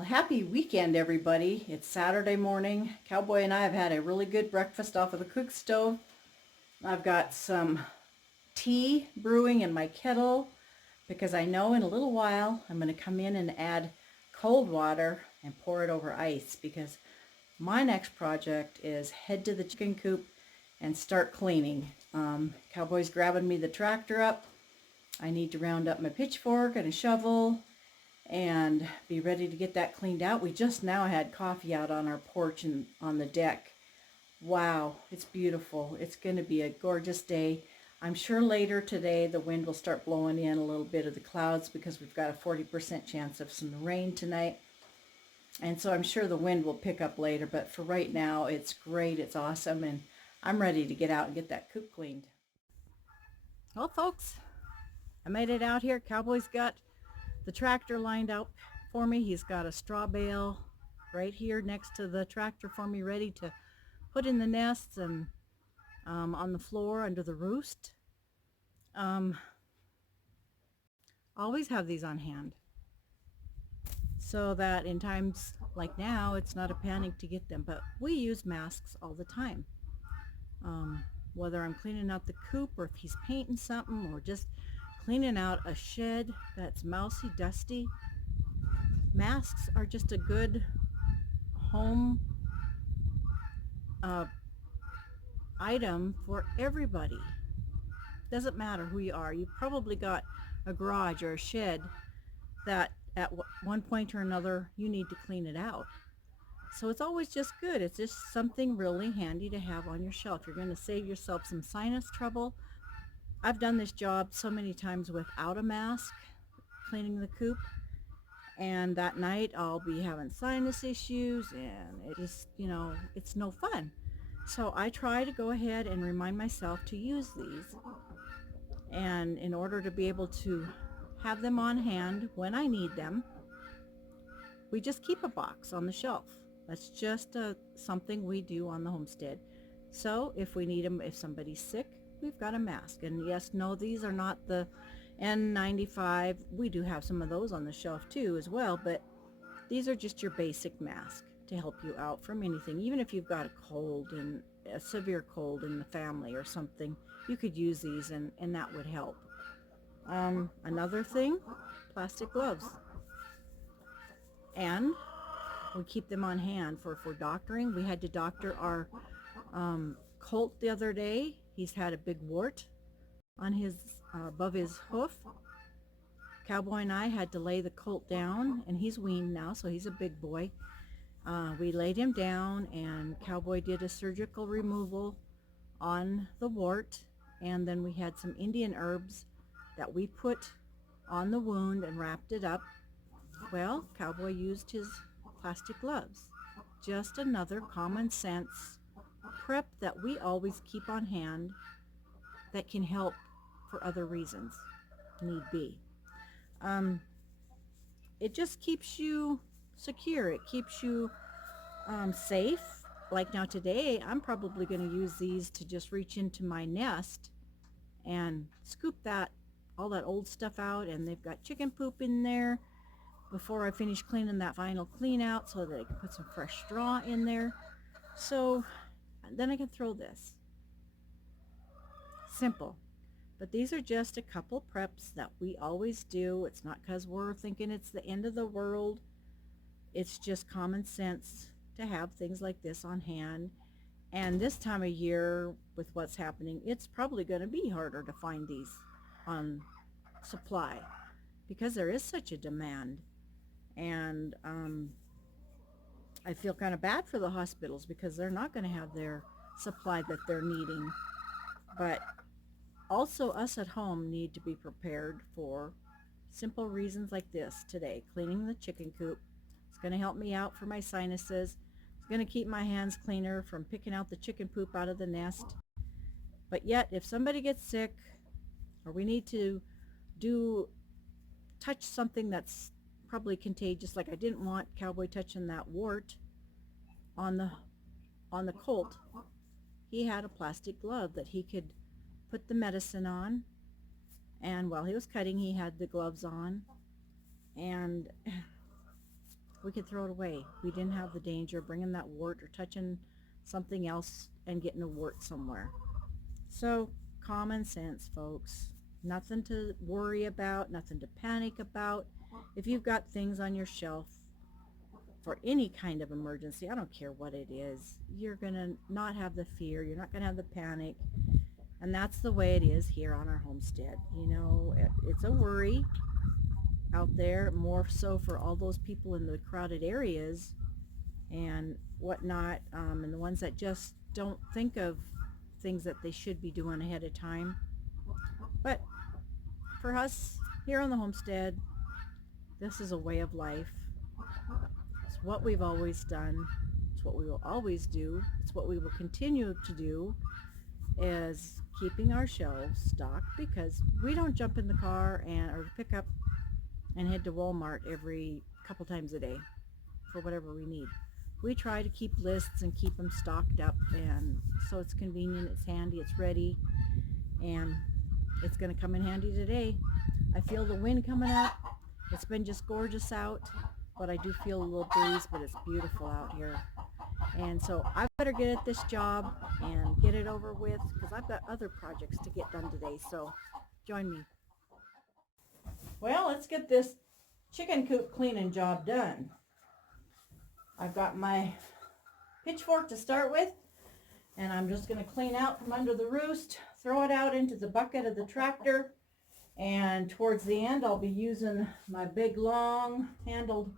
Well, happy weekend, everybody. It's Saturday morning. Cowboy and I have had a really good breakfast off of the cook stove. I've got some tea brewing in my kettle because I know in a little while I'm going to come in and add cold water and pour it over ice because my next project is head to the chicken coop and start cleaning. Cowboy's grabbing me the tractor up. I need to round up my pitchfork and a shovel and be ready to get that cleaned out. We just now had coffee out on our porch and on the deck. Wow, it's beautiful. It's going to be a gorgeous day. I'm sure later today the wind will start blowing in a little bit of the clouds because we've got a 40% chance of some rain tonight. And so I'm sure the wind will pick up later, but for right now it's great, it's awesome, and I'm ready to get out and get that coop cleaned. Well, folks, I made it out here. Cowboy's got the tractor lined up for me. He's got a straw bale right here next to the tractor for me, ready to put in the nests and on the floor under the roost. Always have these on hand so that in times like now it's not a panic to get them, but we use masks all the time. Whether I'm cleaning out the coop or if he's painting something or just cleaning out a shed that's mousy, dusty, masks are just a good home item for everybody. Doesn't matter who you are. You've probably got a garage or a shed that at one point or another you need to clean it out. So it's always just good. It's just something really handy to have on your shelf. You're going to save yourself some sinus trouble. I've done this job so many times without a mask, cleaning the coop, and that night I'll be having sinus issues and it just, it's no fun. So I try to go ahead and remind myself to use these, and in order to be able to have them on hand when I need them, we just keep a box on the shelf. That's just something we do on the homestead. So if we need them, if somebody's sick, we've got a mask. And yes, no, these are not the N95. We do have some of those on the shelf too as well, but these are just your basic mask to help you out from anything. Even if you've got a cold and a severe cold in the family or something, you could use these and that would help. Another thing, plastic gloves. And we keep them on hand for if we're doctoring. We had to doctor our colt the other day. He's had a big wart on his above his hoof. Cowboy and I had to lay the colt down, and he's weaned now, so he's a big boy. We laid him down, and Cowboy did a surgical removal on the wart, and then we had some Indian herbs that we put on the wound and wrapped it up. Well, Cowboy used his plastic gloves. Just another common sense prep that we always keep on hand that can help for other reasons, need be. It just keeps you secure. It keeps you safe. Like now today, I'm probably going to use these to just reach into my nest and scoop all that old stuff out, and they've got chicken poop in there before I finish cleaning that final clean out so that I can put some fresh straw in there. So then I can throw this. Simple. But these are just a couple preps that we always do. It's not because we're thinking it's the end of the world. It's just common sense to have things like this on hand. And this time of year, with what's happening, it's probably going to be harder to find these on supply because there is such a demand. And I feel kind of bad for the hospitals because they're not going to have their supply that they're needing. But also us at home need to be prepared for simple reasons like this today. Cleaning the chicken coop. It's going to help me out for my sinuses. It's going to keep my hands cleaner from picking out the chicken poop out of the nest. But yet, if somebody gets sick or we need to touch something that's probably contagious, like I didn't want Cowboy touching that wart on the colt. He had a plastic glove that he could put the medicine on, and while he was cutting he had the gloves on, and we could throw it away. We didn't have the danger of bringing that wart or touching something else and getting a wart somewhere. So common sense, folks. Nothing to worry about, nothing to panic about. If you've got things on your shelf for any kind of emergency, I don't care what it is, you're going to not have the fear, you're not going to have the panic. And that's the way it is here on our homestead. You know, it's a worry out there, more so for all those people in the crowded areas and whatnot, and the ones that just don't think of things that they should be doing ahead of time. But for us here on the homestead, this is a way of life. It's what we've always done. It's what we will always do. It's what we will continue to do, is keeping our shelves stocked, because we don't jump in the car or pick up and head to Walmart every couple times a day for whatever we need. We try to keep lists and keep them stocked up, and so it's convenient, it's handy, it's ready, and it's going to come in handy today. I feel the wind coming up. It's been just gorgeous out, but I do feel a little breeze, but it's beautiful out here. And so I better get at this job and get it over with, because I've got other projects to get done today. So join me. Well, let's get this chicken coop cleaning job done. I've got my pitchfork to start with, and I'm just going to clean out from under the roost, throw it out into the bucket of the tractor, and towards the end I'll be using my big long handled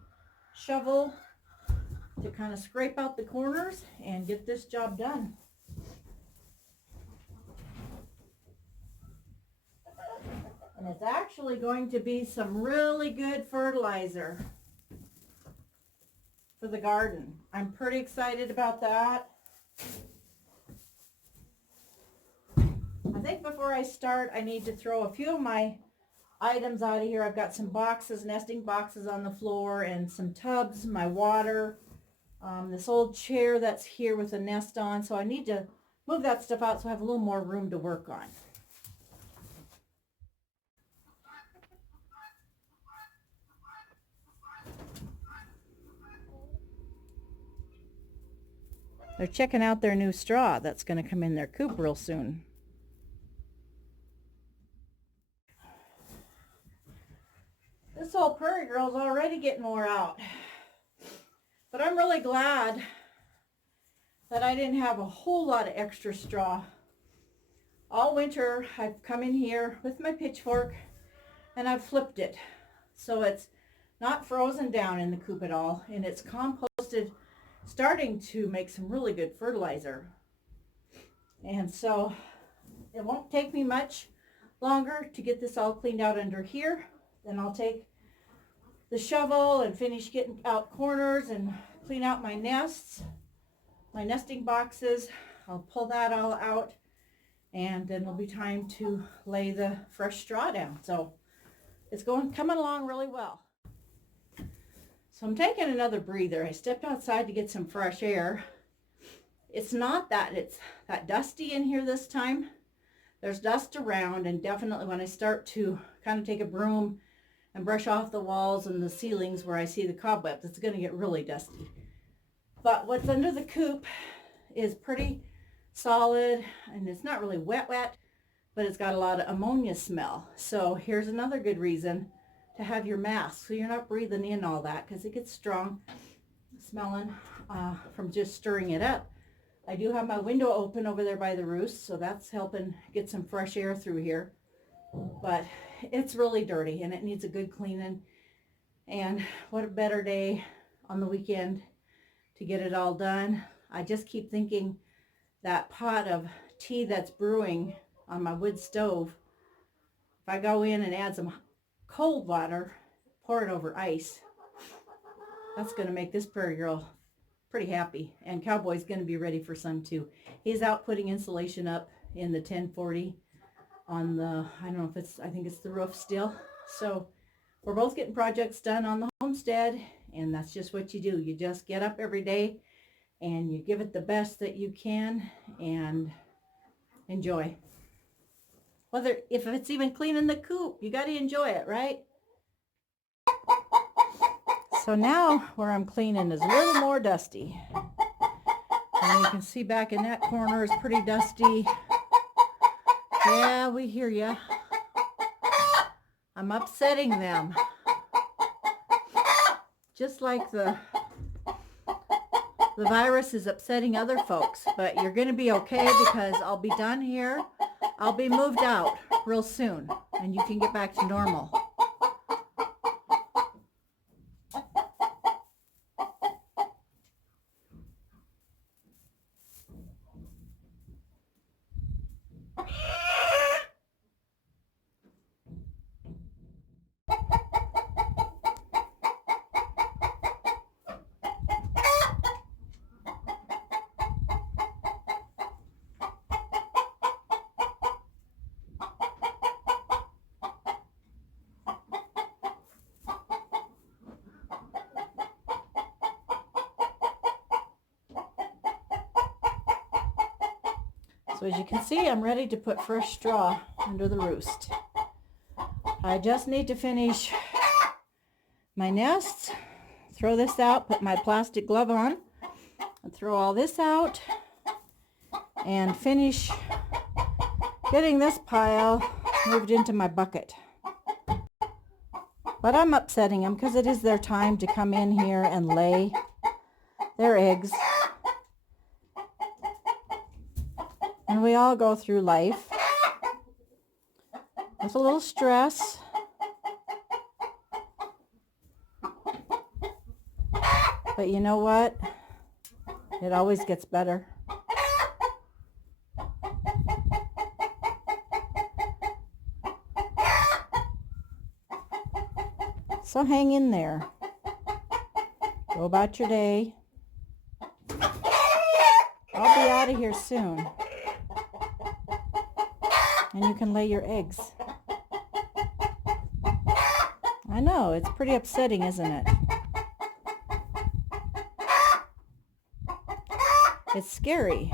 shovel to kind of scrape out the corners and get this job done. And it's actually going to be some really good fertilizer for the garden. I'm pretty excited about that. I think before I start, I need to throw a few of my items out of here. I've got some boxes, nesting boxes on the floor, and some tubs, my water, this old chair that's here with a nest on. So I need to move that stuff out so I have a little more room to work on. They're checking out their new straw that's going to come in their coop real soon. This old prairie girl's already getting wore out. But I'm really glad that I didn't have a whole lot of extra straw. All winter I've come in here with my pitchfork and I've flipped it. So it's not frozen down in the coop at all, and it's composted, starting to make some really good fertilizer. And so it won't take me much longer to get this all cleaned out under here. Then I'll take the shovel and finish getting out corners and clean out my nests, my nesting boxes. I'll pull that all out, and then it'll be time to lay the fresh straw down. So it's coming along really well. So I'm taking another breather. I stepped outside to get some fresh air. It's not that it's that dusty in here this time. There's dust around, and definitely when I start to kind of take a broom and brush off the walls and the ceilings where I see the cobwebs, it's going to get really dusty. But what's under the coop is pretty solid, and it's not really wet, but it's got a lot of ammonia smell. So here's another good reason to have your mask, so you're not breathing in all that, because it gets strong smelling from just stirring it up. I do have my window open over there by the roost, so that's helping get some fresh air through here. But it's really dirty and it needs a good cleaning. And what a better day on the weekend to get it all done. I just keep thinking that pot of tea that's brewing on my wood stove, if I go in and add some cold water, pour it over ice, that's going to make this prairie girl pretty happy. And Cowboy's going to be ready for some too. He's out putting insulation up in the 1040 on the, I don't know if it's, I think it's the roof still. So we're both getting projects done on the homestead, and that's just what you do. You just get up every day and you give it the best that you can and enjoy. If it's even cleaning the coop, you got to enjoy it, right? So now where I'm cleaning is a little more dusty. And you can see back in that corner is pretty dusty. Yeah, we hear ya. I'm upsetting them. Just like the virus is upsetting other folks. But you're going to be okay because I'll be done here. I'll be moved out real soon. And you can get back to normal. So as you can see, I'm ready to put fresh straw under the roost. I just need to finish my nests, throw this out, put my plastic glove on, and throw all this out, and finish getting this pile moved into my bucket. But I'm upsetting them because it is their time to come in here and lay their eggs. And we all go through life with a little stress. But you know what? It always gets better. So hang in there. Go about your day. I'll be out of here soon. And you can lay your eggs. I know, it's pretty upsetting, isn't it? It's scary.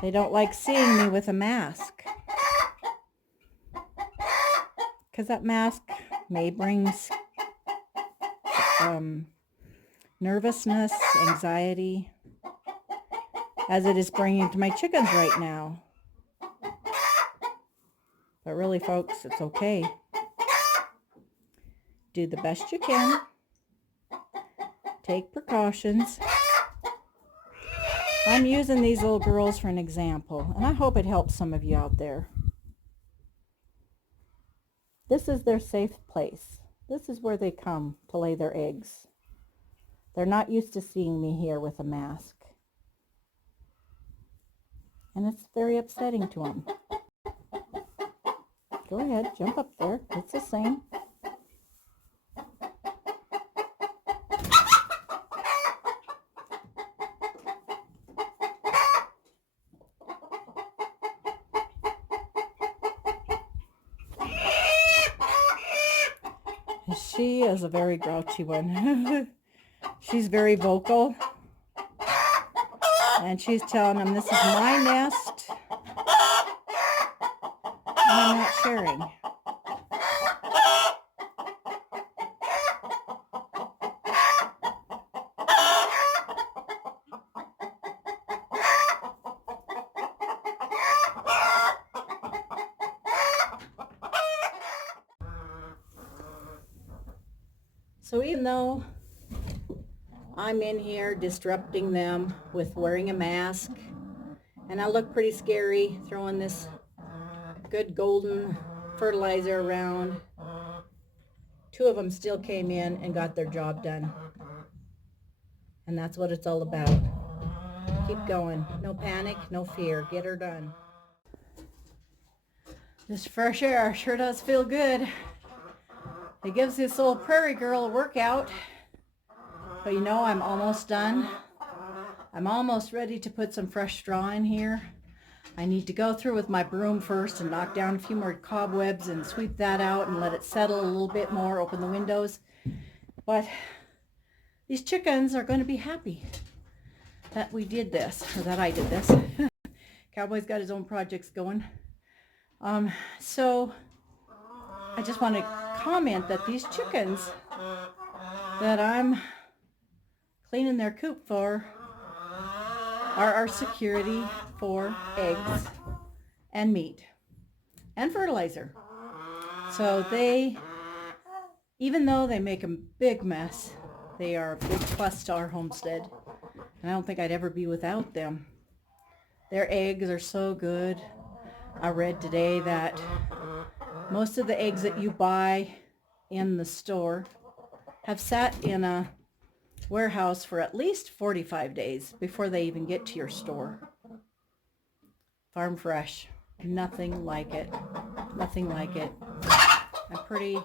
They don't like seeing me with a mask. Because that mask may bring nervousness, anxiety, as it is bringing to my chickens right now. But really, folks, it's okay. Do the best you can. Take precautions. I'm using these little girls for an example, and I hope it helps some of you out there. This is their safe place. This is where they come to lay their eggs. They're not used to seeing me here with a mask. And it's very upsetting to them. Go ahead, jump up there. It's the same. She is a very grouchy one. She's very vocal. And she's telling them, this is my nest. And I'm not sharing. So even though I'm in here disrupting them with wearing a mask, and I look pretty scary throwing this good golden fertilizer around, two of them still came in and got their job done. And that's what it's all about. Keep going. No panic, no fear. Get her done. This fresh air sure does feel good. It gives this old prairie girl a workout. But you know, I'm almost done. I'm almost ready to put some fresh straw in here. I need to go through with my broom first and knock down a few more cobwebs and sweep that out and let it settle a little bit more, open the windows. But these chickens are going to be happy that we did this, or that I did this. Cowboy's got his own projects going. So I just want to comment that these chickens that I'm cleaning their coop for are our security for eggs and meat and fertilizer. So they, even though they make a big mess, they are a big plus to our homestead. And I don't think I'd ever be without them. Their eggs are so good. I read today that most of the eggs that you buy in the store have sat in a warehouse for at least 45 days before they even get to your store. Farm fresh. Nothing like it. Nothing like it. I'm pretty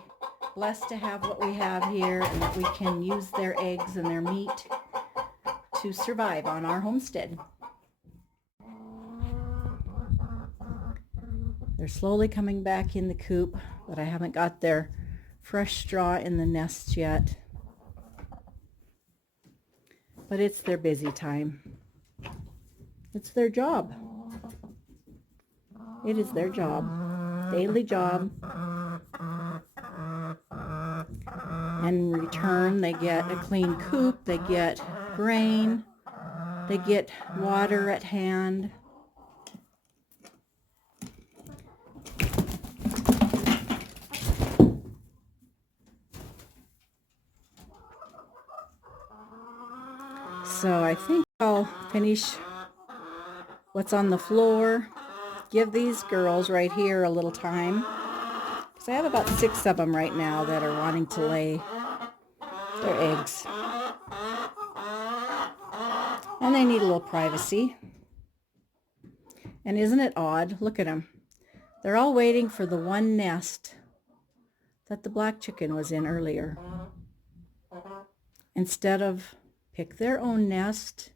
blessed to have what we have here and that we can use their eggs and their meat to survive on our homestead. They're slowly coming back in the coop, but I haven't got their fresh straw in the nests yet. But it's their busy time. It's their job. It is their job. Daily job. And in return, they get a clean coop, they get grain, they get water at hand. So I think I'll finish what's on the floor, give these girls right here a little time, because I have about 6 of them right now that are wanting to lay their eggs. And they need a little privacy. And isn't it odd? Look at them. They're all waiting for the one nest that the black chicken was in earlier. Instead of pick their own nest,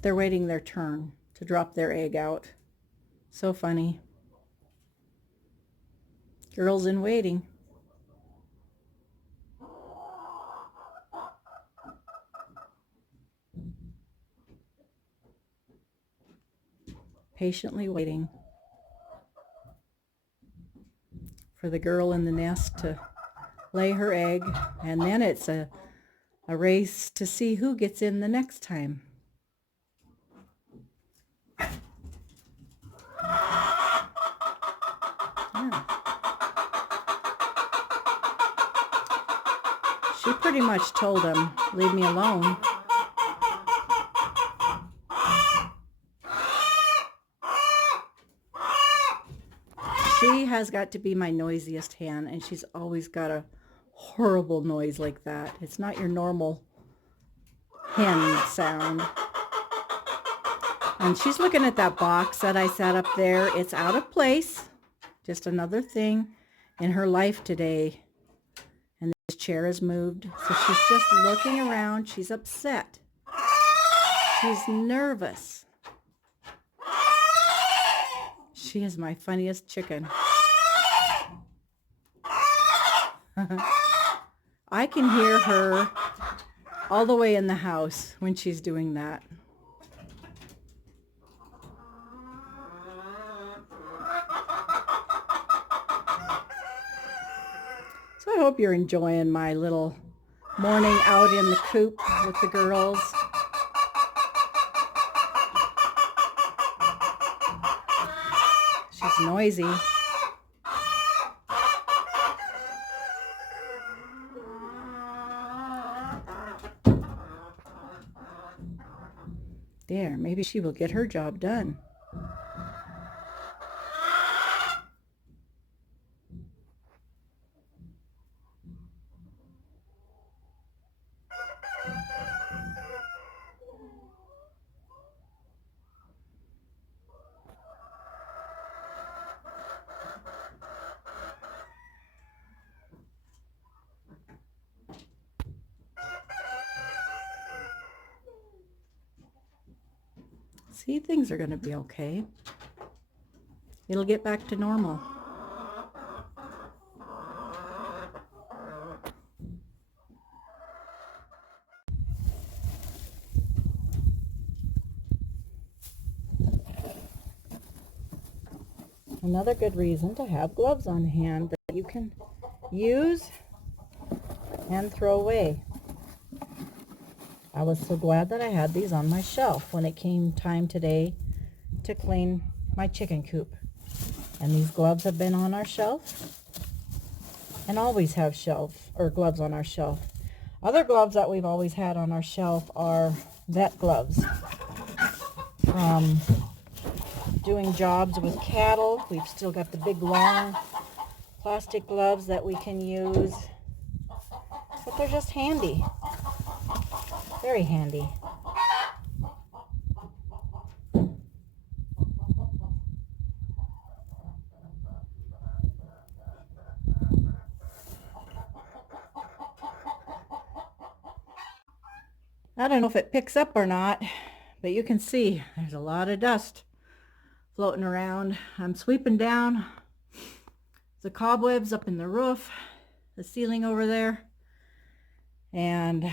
they're waiting their turn to drop their egg out. So funny. Girls in waiting. Patiently waiting for the girl in the nest to lay her egg, and then it's a race to see who gets in the next time. Yeah. She pretty much told him, leave me alone. She has got to be my noisiest hen, and she's always got a horrible noise like that. It's not your normal hen sound. And she's looking at that box that I set up there. It's out of place. Just another thing in her life today. And this chair has moved. So she's just looking around. She's upset. She's nervous. She is my funniest chicken. I can hear her all the way in the house when she's doing that. So I hope you're enjoying my little morning out in the coop with the girls. She's noisy. There, maybe she will get her job done. See, things are going to be okay. It'll get back to normal. Another good reason to have gloves on hand that you can use and throw away. I was so glad that I had these on my shelf when it came time today to clean my chicken coop. And these gloves have been on our shelf and always have gloves on our shelf. Other gloves that we've always had on our shelf are vet gloves from doing jobs with cattle. We've still got the big long plastic gloves that we can use, but they're just handy, very handy. I don't know if it picks up or not, but you can see there's a lot of dust floating around. I'm sweeping down the cobwebs up in the roof, the ceiling over there, and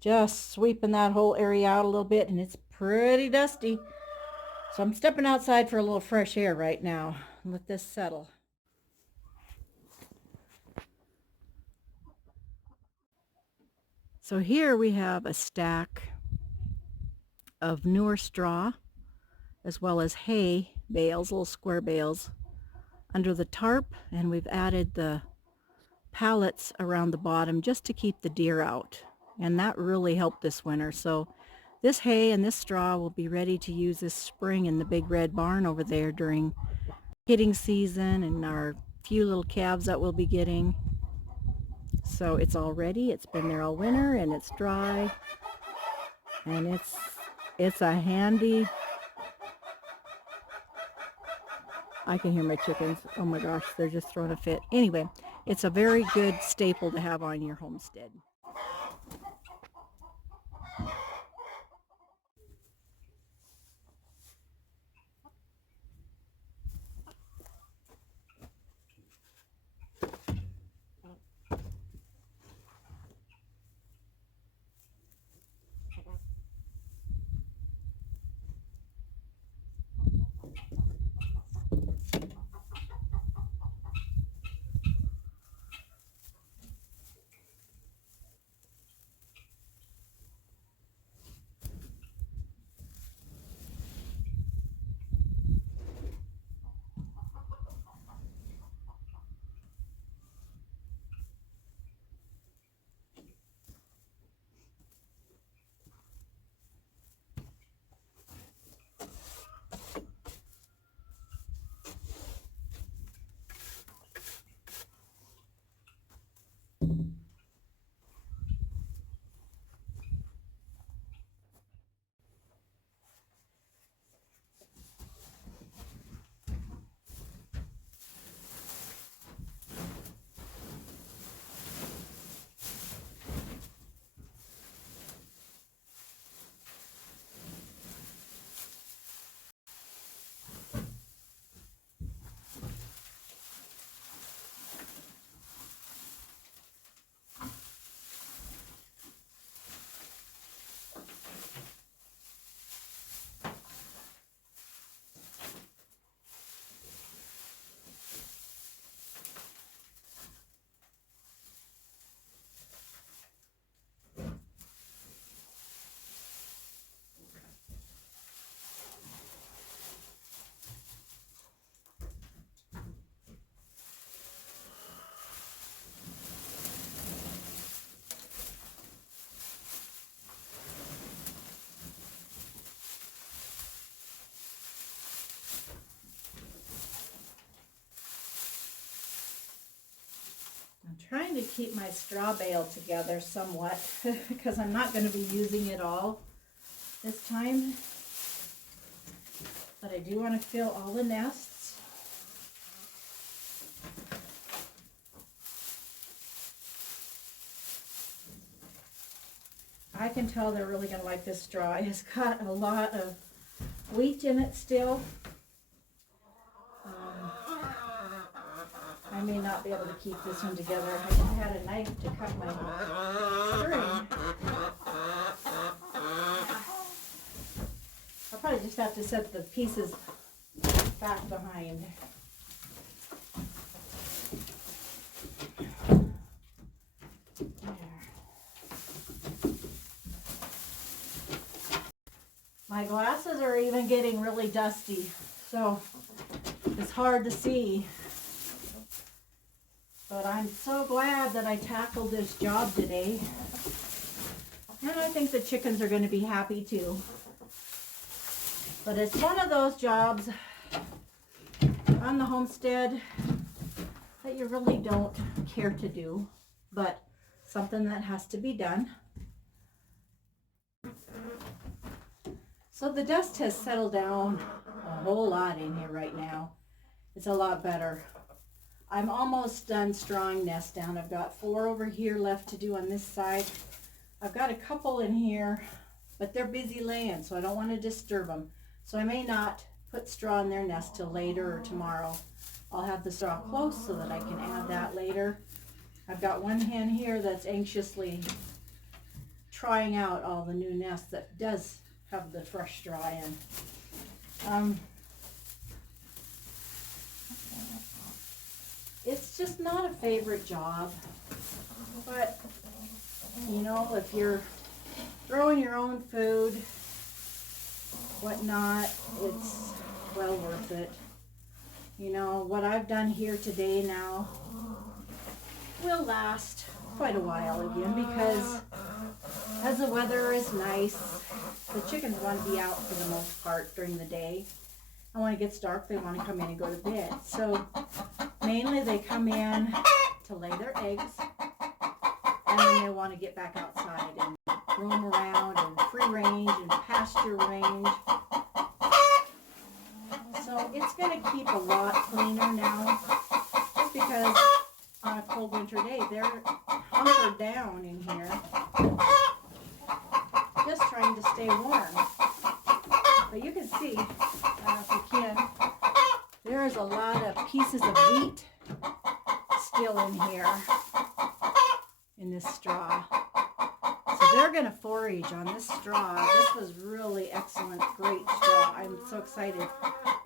just sweeping that whole area out a little bit, and it's pretty dusty. So I'm stepping outside for a little fresh air right now and let this settle. So here we have a stack of newer straw as well as hay bales, little square bales, under the tarp, and we've added the pallets around the bottom just to keep the deer out, and that really helped this winter. So this hay and this straw will be ready to use this spring in the big red barn over there during hitting season and our few little calves that we'll be getting. So it's all ready. It's been there all winter and it's dry, and it's a handy. I can hear my chickens. Oh my gosh, they're just throwing a fit. Anyway, it's a very good staple to have on your homestead. I'm trying to keep my straw bale together somewhat because I'm not going to be using it all this time. But I do want to fill all the nests. I can tell they're really going to like this straw. It's got a lot of wheat in it still. I may not be able to keep this one together. If I had a knife to cut my string, I'll probably just have to set the pieces back behind. My glasses are even getting really dusty, so it's hard to see. But I'm so glad that I tackled this job today. And I think the chickens are going to be happy too. But it's one of those jobs on the homestead that you really don't care to do, but something that has to be done. So the dust has settled down a whole lot in here right now. It's a lot better. I'm almost done strawing nest down. I've got 4 over here left to do on this side. I've got a couple in here, but they're busy laying, so I don't want to disturb them. So I may not put straw in their nest till later or tomorrow. I'll have the straw close so that I can add that later. I've got one hen here that's anxiously trying out all the new nests that does have the fresh straw in. It's just not a favorite job, but you know, if you're growing your own food, whatnot, it's well worth it. You know, what I've done here today now will last quite a while again, because as the weather is nice, the chickens want to be out for the most part during the day. And when it gets dark, they want to come in and go to bed. So mainly they come in to lay their eggs, and then they want to get back outside and roam around and free range and pasture range. So it's going to keep a lot cleaner now, just because on a cold winter day they're hunkered down in here just trying to stay warm. But you can see, if you can, there is a lot of pieces of wheat still in here in this straw. So they're going to forage on this straw. This was really excellent, great straw. I'm so excited. The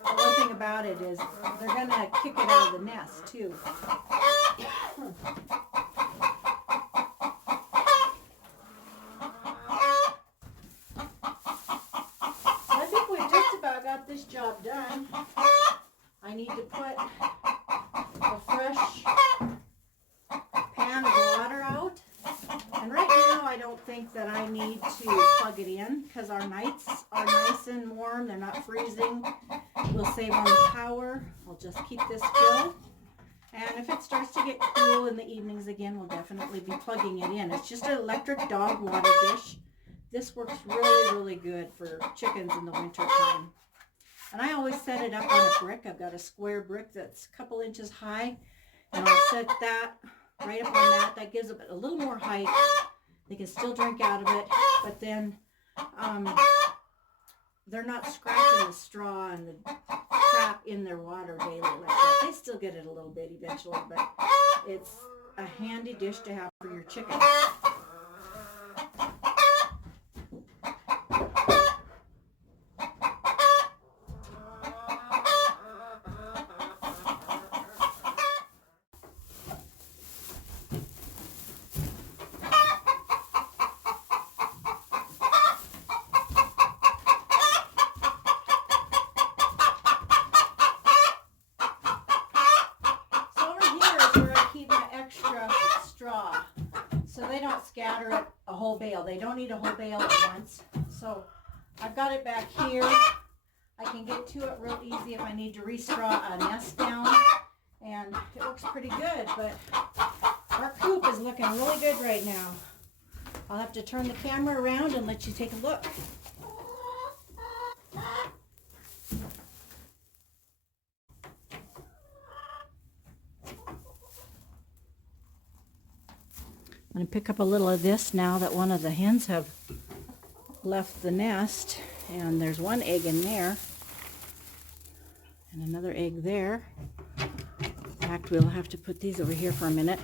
one thing about it is they're going to kick it out of the nest too. I think we've just about got this job done. I need to put a fresh pan of water out. And right now I don't think that I need to plug it in, because our nights are nice and warm. They're not freezing. We'll save on the power. We'll just keep this filled. And if it starts to get cool in the evenings again, we'll definitely be plugging it in. It's just an electric dog water dish. This works really, really good for chickens in the winter time. And I always set it up on a brick. I've got a square brick that's a couple inches high, and I'll set that right up on that. That gives it a little more height. They can still drink out of it, but then they're not scratching the straw and the crap in their water daily like that. They still get it a little bit eventually, but it's a handy dish to have for your chickens. So they don't scatter it a whole bale. They don't need a whole bale at once. So I've got it back here. I can get to it real easy if I need to re-straw a nest down. And it works pretty good, but our coop is looking really good right now. I'll have to turn the camera around and let you take a look. I'm going to pick up a little of this now that one of the hens have left the nest, and there's one egg in there and another egg there. In fact, we'll have to put these over here for a minute.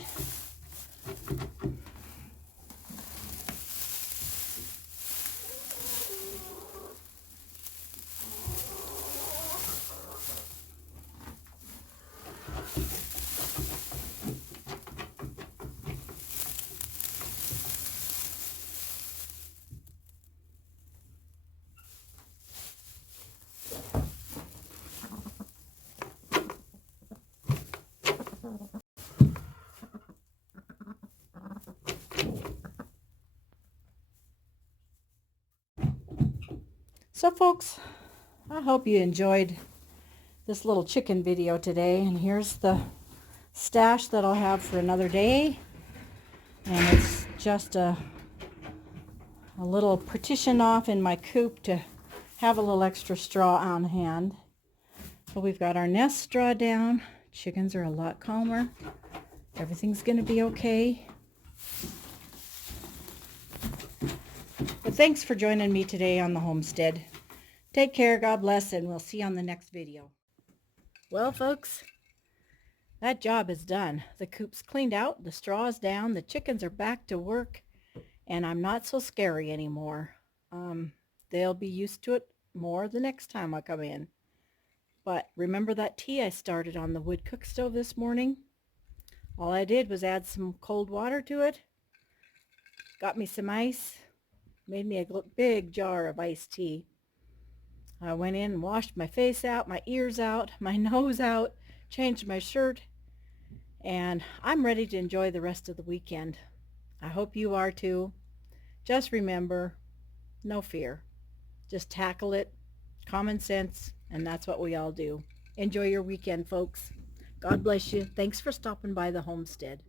So folks, I hope you enjoyed this little chicken video today, and here's the stash that I'll have for another day. And it's just a little partition off in my coop to have a little extra straw on hand. So we've got our nest straw down. Chickens are a lot calmer. Everything's going to be okay. But thanks for joining me today on the homestead. Take care, God bless, and we'll see you on the next video. Well, folks, that job is done. The coop's cleaned out, the straw is down, the chickens are back to work, and I'm not so scary anymore. They'll be used to it more the next time I come in. But remember that tea I started on the wood cook stove this morning? All I did was add some cold water to it, got me some ice, made me a big jar of iced tea. I went in and washed my face out, my ears out, my nose out, changed my shirt, and I'm ready to enjoy the rest of the weekend. I hope you are too. Just remember, no fear. Just tackle it, common sense, and that's what we all do. Enjoy your weekend, folks. God bless you. Thanks for stopping by the homestead.